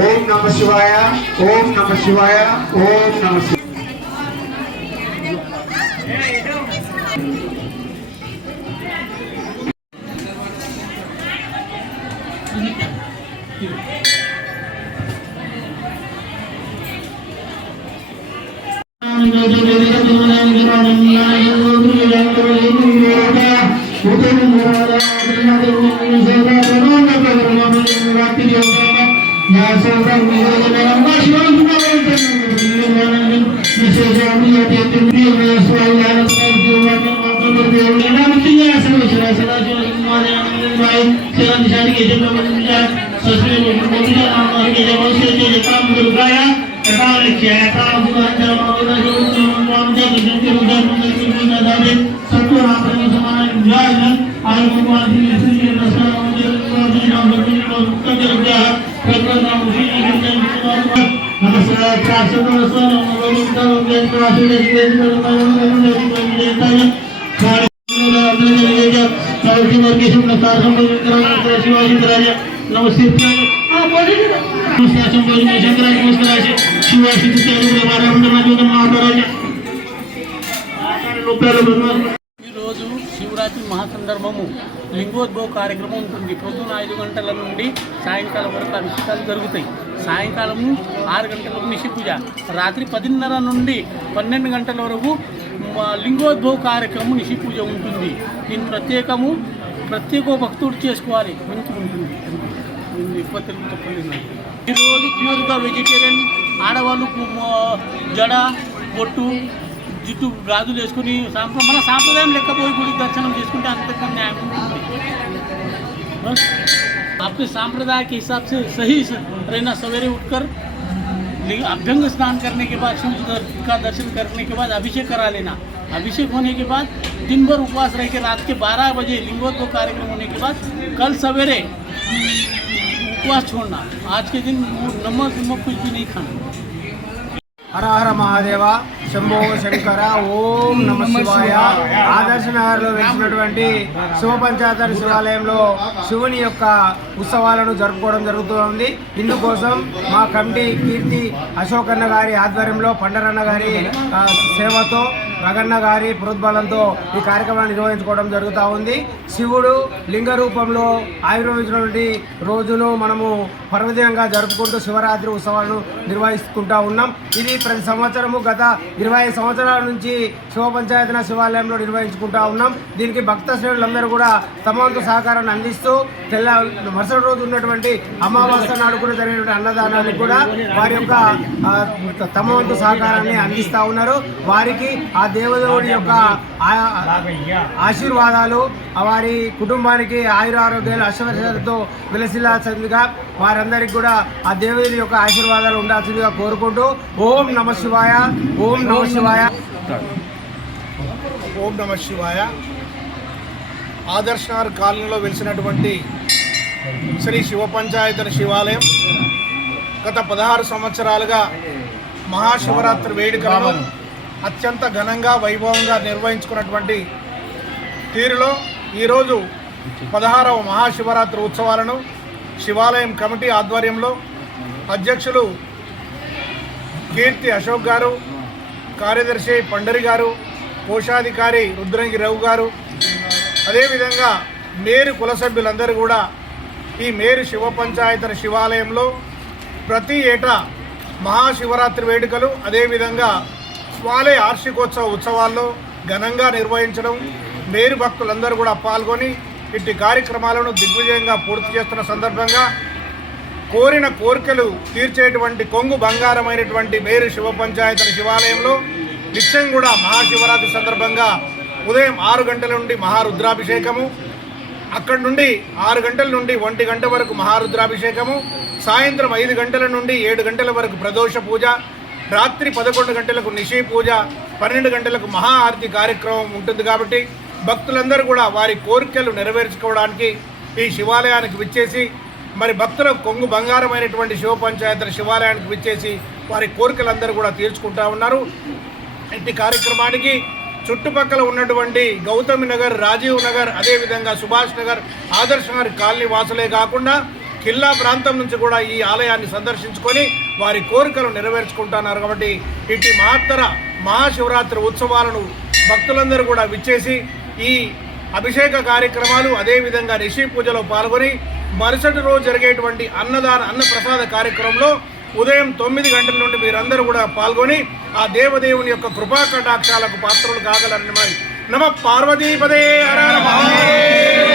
ओम नमः शिवाय, ओम नमः शिवाय, ओम नमः शिवाय। శివరాత్రి మహాసందర్భము లింగోద్భవ కార్యక్రమం ఉంటుంది. పొద్దున 5 గంటల నుండి సాయంకాలం వరకు అభిషేకాలు జరుగుతాయి. సాయంకాలము 6 గంటలకు నిషి పూజ, రాత్రి 10:30 నుండి 12 గంటల వరకు లింగోద్భవ కార్యక్రమం నిషి పూజ ఉంటుంది. దీని ప్రత్యేక భక్తుడు చేసుకోవాలి, మంచిగా ఉంటుంది. ఎక్కువ తెలుగు చెప్పలేదు. ఈరోజు ప్యూర్గా వెజిటేరియన్, ఆడవాళ్ళు జడ బొట్టు జుట్టు గాజులు వేసుకుని మన సాంప్రదాయం లెక్కపోయి గుడి దర్శనం చేసుకుంటే అంతకన్నా న్యాయం ఉంటుంది. आपके सांप्रदाय के हिसाब से सही रहना, सवेरे उठकर अभ्यंग स्नान करने के बाद शिव का दर्शन करने के बाद अभिषेक करा लेना। अभिषेक होने के बाद दिन भर उपवास रह के रात के 12 बजे लिंगोद्भव कार्यक्रम होने के बाद कल सवेरे उपवास छोड़ना। आज के दिन नमक कुछ भी नहीं खाना। हर हर महादेव, शंभो शंकर, ओम नमः शिवाय। आदर्श నగర్లో వెలిసినటువంటి శివ పంచాయతీ శివాలయంలో శివుని యొక్క ఉత్సవాలను జరుపుకోవడం జరుగుతుంది. ఇందుకోసం మా కమిటీ కీర్తి అశోకన్న గారి ఆధ్వర్యంలో, పండరన్న గారి సేవతో, రగన్న గారి ప్రోద్బలంతో ఈ కార్యక్రమాన్ని నిర్వహించుకోవడం జరుగుతూ ఉంది. శివుడు లింగ రూపంలో ఆవిర్భవించినటువంటి రోజును మనము పర్వదినంగా జరుపుకుంటూ శివరాత్రి ఉత్సవాలను నిర్వహిస్తుంటూ ఉన్నాం. ఇది ప్రతి సంవత్సరము గత 25 సంవత్సరాల నుంచి శివ పంచాయతీ శివాలయంలో నిర్వహించుకుంటూ ఉన్నాం. దీనికి భక్త శ్రేణులందరూ కూడా తమ వంతు సహకారాన్ని అందిస్తూ మరుసటి రోజు ఉన్నటువంటి అమావాస్య నాడు కూడా జరిగినటువంటి అన్నదానానికి కూడా వారి యొక్క తమ వంతు సహకారాన్ని అందిస్తూ ఉన్నారు. వారికి ఆ దేవదేవుడి యొక్క ఆశీర్వాదాలు వారి కుటుంబానికి ఆయురారోగ్యాలు అష్టవర్షాలతో విలసిల్లాల్సిందిగా వారందరికీ కూడా ఆ దేవుడి యొక్క ఆశీర్వాదాలు ఉండాల్సిందిగా కోరుకుంటూ ఓం నమః శివాయ, ఓం నమః శివాయ, ఓం నమః శివాయ. ఆదర్శ్ నగర్ కాలనీలో వెలిసినటువంటి శ్రీ శివ పంచాయతీ శివాలయం గత 16 సంవత్సరాలుగా మహాశివరాత్రి వేడుకలను అత్యంత ఘనంగా వైభవంగా నిర్వహించుకున్నటువంటి తీరులో ఈరోజు 16వ మహాశివరాత్రి ఉత్సవాలను శివాలయం కమిటీ ఆధ్వర్యంలో అధ్యక్షులు కీర్తి అశోక్ గారు, కార్యదర్శి పండరి గారు, కోశాధికారి రుద్రంగి రావు గారు, అదేవిధంగా మేరు కుల సభ్యులందరూ కూడా ఈ మేరు శివ పంచాయతీ శివాలయంలో ప్రతి ఏటా మహాశివరాత్రి వేడుకలు, అదేవిధంగా స్వాలయ వార్షికోత్సవ ఉత్సవాల్లో ఘనంగా నిర్వహించడం, మేరు భక్తులందరూ కూడా పాల్గొని ఇట్టి కార్యక్రమాలను దిగ్విజయంగా పూర్తి చేస్తున్న సందర్భంగా కోరిన కోరికలు తీర్చేటువంటి కొంగు బంగారమైనటువంటి మేరు శివ పంచాయతీ శివాలయంలో నిత్యం కూడా మహాశివరాత్రి సందర్భంగా ఉదయం 6 గంటల నుండి మహారుద్రాభిషేకము, అక్కడి నుండి 6 గంటల నుండి 1 గంట వరకు మహారుద్రాభిషేకము, సాయంత్రం 5 గంటల నుండి 7 గంటల వరకు ప్రదోష పూజ, రాత్రి 11 గంటలకు నిషి పూజ, 12 గంటలకు మహా ఆరతి కార్యక్రమం ఉంటుంది. కాబట్టి భక్తులందరూ కూడా వారి కోరికలు నెరవేర్చుకోవడానికి ఈ శివాలయానికి విచ్చేసి, మరి భక్తుల కొంగు బంగారమైనటువంటి శివ పంచాయతీ శివాలయానికి విచ్చేసి వారి కోరికలందరూ కూడా తీర్చుకుంటా ఉన్నారు. ఇట్టి కార్యక్రమానికి చుట్టుపక్కల ఉన్నటువంటి గౌతమి నగర్, రాజీవ్ నగర్, అదేవిధంగా సుభాష్ నగర్, ఆదర్శ్ నగర్ కాలనీ వాసులే కాకుండా కిల్లా ప్రాంతం నుంచి కూడా ఈ ఆలయాన్ని సందర్శించుకొని వారి కోరికలు నెరవేర్చుకుంటున్నారు. కాబట్టి ఇటు మహత్తర మహాశివరాత్రి ఉత్సవాలను భక్తులందరూ కూడా విచ్చేసి ఈ అభిషేక కార్యక్రమాలు, అదేవిధంగా రిషి పూజలో పాల్గొని మరుసటి రోజు జరిగేటువంటి అన్నప్రసాద కార్యక్రమంలో ఉదయం 9 గంటల నుండి మీరందరూ కూడా పాల్గొని ఆ దేవదేవుని యొక్క కృపా కటాక్షాలకు పాత్రలు కాగలరని నమ పార్వతీపదే హర హర మహాదేవ.